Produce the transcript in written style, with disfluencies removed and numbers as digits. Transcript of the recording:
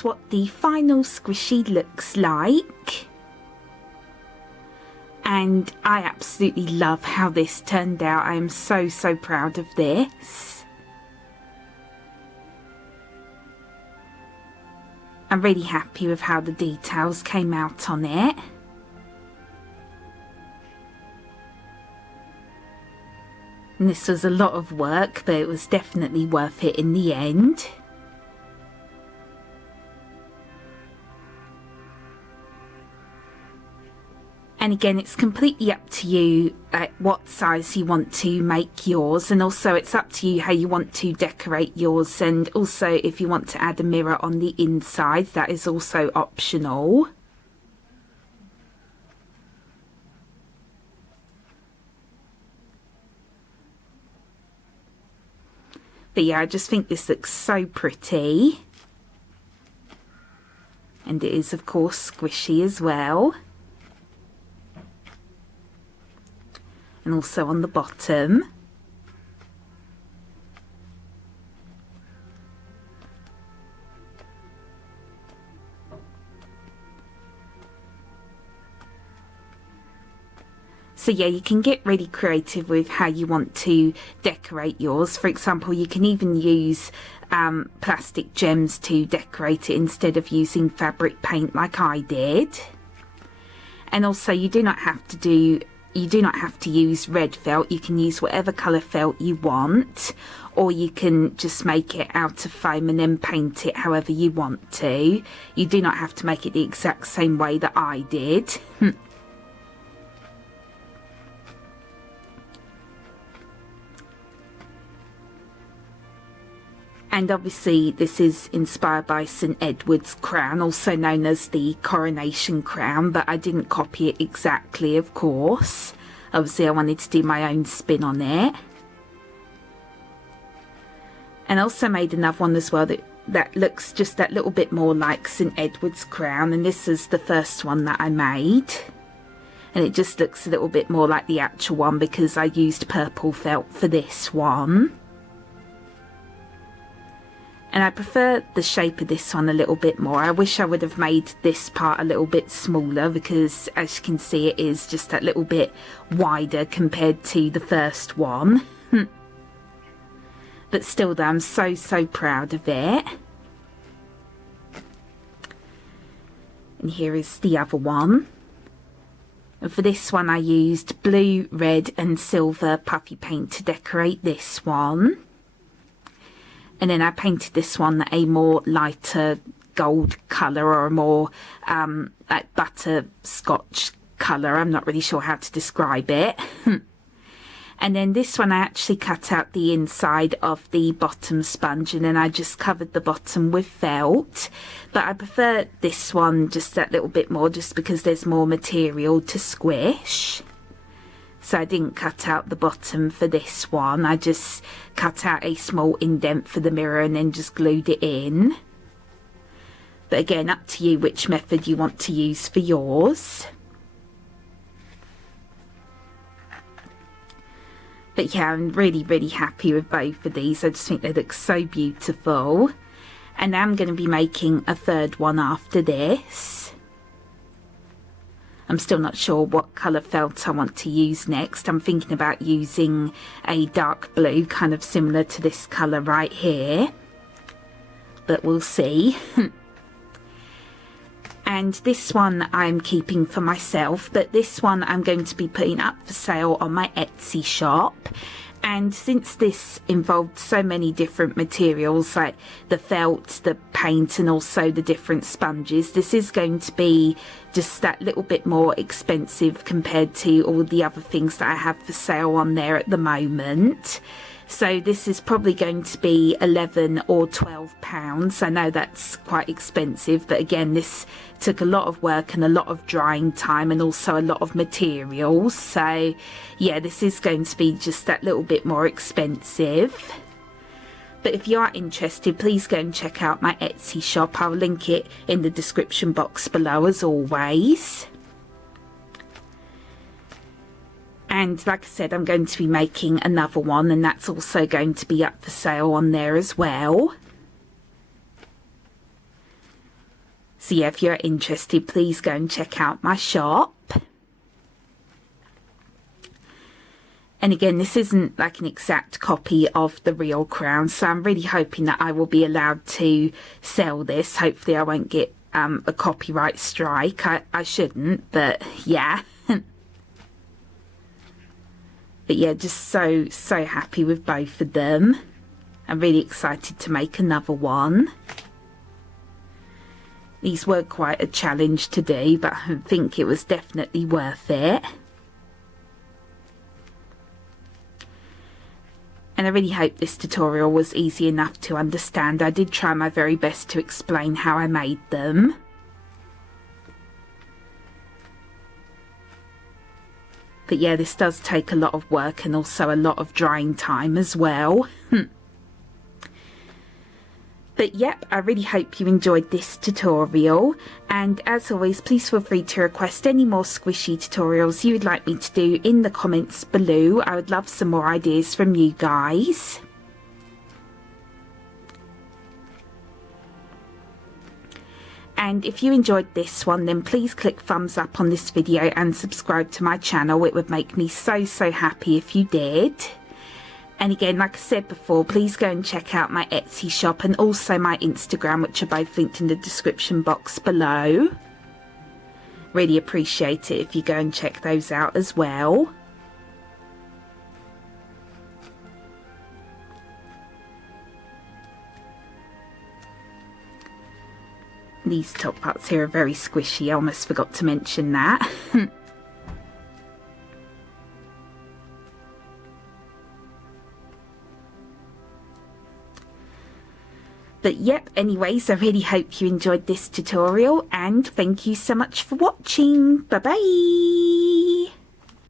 is what the final squishy looks like. And I absolutely love how this turned out. I am so proud of this. I'm really happy with how the details came out on it. And this was a lot of work, but it was definitely worth it in the end. And again, it's completely up to you at what size you want to make yours, and also it's up to you how you want to decorate yours, and also if you want to add a mirror on the inside, that is also optional. But yeah, I just think this looks so pretty. And it is of course squishy as well. And also on the bottom. So yeah, you can get really creative with how you want to decorate yours. For example, you can even use plastic gems to decorate it instead of using fabric paint like I did. And also you do not have to use red felt. You can use whatever colour felt you want, or you can just make it out of foam and then paint it however you want to. You do not have to make it the exact same way that I did. And obviously this is inspired by St Edward's crown, also known as the coronation crown, but I didn't copy it exactly, of course. Obviously I wanted to do my own spin on it. And I also made another one as well that looks just that little bit more like St Edward's crown, and this is the first one that I made. And it just looks a little bit more like the actual one because I used purple felt for this one. And I prefer the shape of this one a little bit more. I wish I would have made this part a little bit smaller because, as you can see, it is just that little bit wider compared to the first one. But still though, I'm so proud of it. And here is the other one. And for this one I used blue, red and silver puffy paint to decorate this one. And then I painted this one a more lighter gold colour, or a more like butterscotch colour. I'm not really sure how to describe it. And then this one I actually cut out the inside of the bottom sponge, and then I just covered the bottom with felt. But I prefer this one just that little bit more, just because there's more material to squish. So I didn't cut out the bottom for this one. I just cut out a small indent for the mirror and then just glued it in. But again, up to you which method you want to use for yours. But yeah, I'm really happy with both of these. I just think they look so beautiful. And I'm going to be making a third one after this. I'm still not sure what colour felt I want to use next. I'm thinking about using a dark blue, kind of similar to this colour right here. But we'll see. And this one I'm keeping for myself, but this one I'm going to be putting up for sale on my Etsy shop. And since this involved so many different materials like the felt, the paint and also the different sponges, this is going to be just that little bit more expensive compared to all the other things that I have for sale on there at the moment. So this is probably going to be £11 or £12. I know that's quite expensive, but again, this took a lot of work and a lot of drying time and also a lot of materials. So yeah, this is going to be just that little bit more expensive. But if you are interested, please go and check out my Etsy shop. I'll link it in the description box below as always. And like I said, I'm going to be making another one, and that's also going to be up for sale on there as well. So yeah, if you're interested, please go and check out my shop. And again, this isn't like an exact copy of the real crown, so I'm really hoping that I will be allowed to sell this. Hopefully I won't get a copyright strike. I shouldn't, but yeah. But yeah, just so happy with both of them. I'm really excited to make another one. These were quite a challenge to do, but I think it was definitely worth it. And I really hope this tutorial was easy enough to understand. I did try my very best to explain how I made them. But yeah, this does take a lot of work and also a lot of drying time as well. But yep, I really hope you enjoyed this tutorial, and as always, please feel free to request any more squishy tutorials you would like me to do in the comments below. I would love some more ideas from you guys. And if you enjoyed this one, then please click thumbs up on this video and subscribe to my channel. It would make me so happy if you did. And again, like I said before, please go and check out my Etsy shop and also my Instagram, which are both linked in the description box below. Really appreciate it if you go and check those out as well. These top parts here are very squishy. I almost forgot to mention that. But yep, anyways, I really hope you enjoyed this tutorial, and thank you so much for watching. Bye bye!